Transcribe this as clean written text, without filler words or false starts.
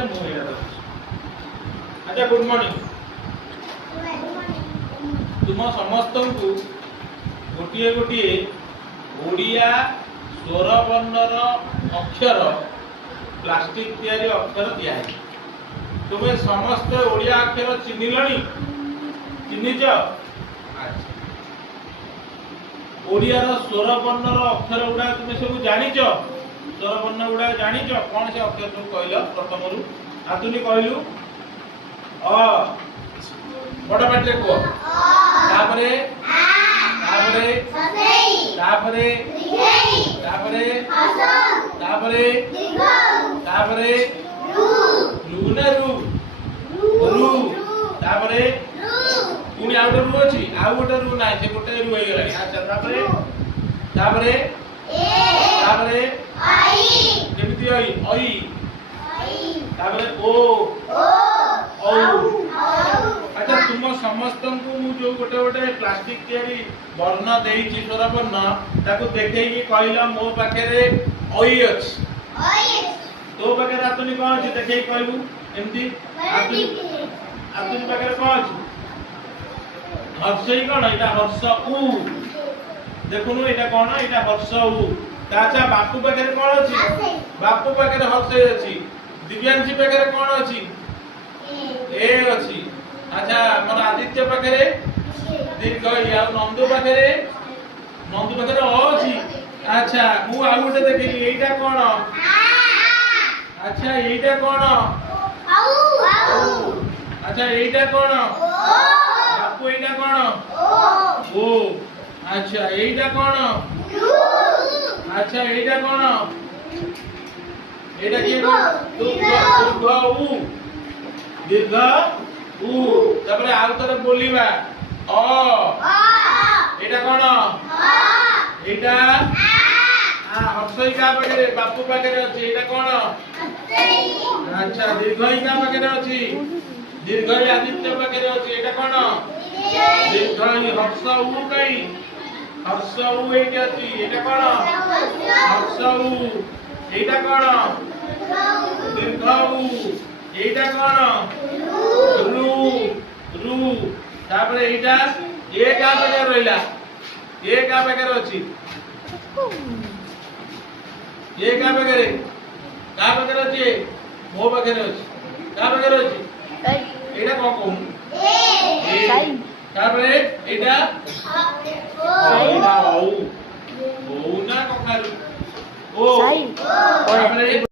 अच्छा मु एटा अच्छा गुड मॉर्निंग तुम समस्त को गोटे गोटे ओडिया स्वर वर्णर अक्षर प्लास्टिक तैयारी अक्षर दिया है तुम्हें समस्त ओडिया अक्षर चिन्हिलणी चिन्हिच ओडिया स्वर वर्णर अक्षर गुड़ा तुम्हें सब जानिच स्वर वर्ण गुड़ा जानिच कौन से अक्षर तुम कहल प्रथम रु आतुनी कहलु अ बड़ पाटे कह तापरे तापरे तापरे तापरे तापरे तापरे लू ना रू रू तापरे पुणी आउ गोटे रू अछि आउ गोटे रू ना से गोटे रू हे गेलानी अच्छा तापरे तापरे तापरे आई केमिति आई आई तापरे ओ अच्छा तुम समस्त को मु जो गोटे गोटे प्लास्टिक तैयारी वर्ण देइछि स्वर वर्ण ताको देखै कि कहला मो पाखे रे ओई अछि तो पाखे आतुनी कोन अछि देखै कहलु एमती आतुनी पाखे कोन अछि हर्षई कोन एटा हर्ष उ देखुनु एटा कोन एटा हर्ष उ ताचा बापू पाखे कोन अछि बापू पाखे हर्षई अछि दिव्यांशी पाखे कोन अछि ए अछि अच्छा मन आदित्य पाखे दीर्घ या नंदू पाखे अ अछि अच्छा मु आ गोटे देखि एटा कोन अच्छा एटा कोन अच्छा एटा कोन बापू एटा कोन ओ अच्छा एटा कोन अच्छा एटा कोन एटा के दीर्घ उ तबरे आउ तरे बोलिबा अ एटा कोन एटा हर्षई का पाखे बापू पाखे अछि एटा कोन अच्छा दीर्घई का पाखे अछि दीर्घई आदित्य पाखे अछि एटा कोन दीर्घई हर्ष उ कई हर्ष उ एटा अछि एटा कोन हर्ष उ एटा कोन दीर्घ उ एटा कोन रू रू तापरे एटा ए का पाखे रहिला ए का पाखे अछि ए का पाखे रे का पाखे अछि मो पाखे अछि का पाखे अछि एटा को कहू ए तापरे एटा ओ ना कखारू ओ तापरे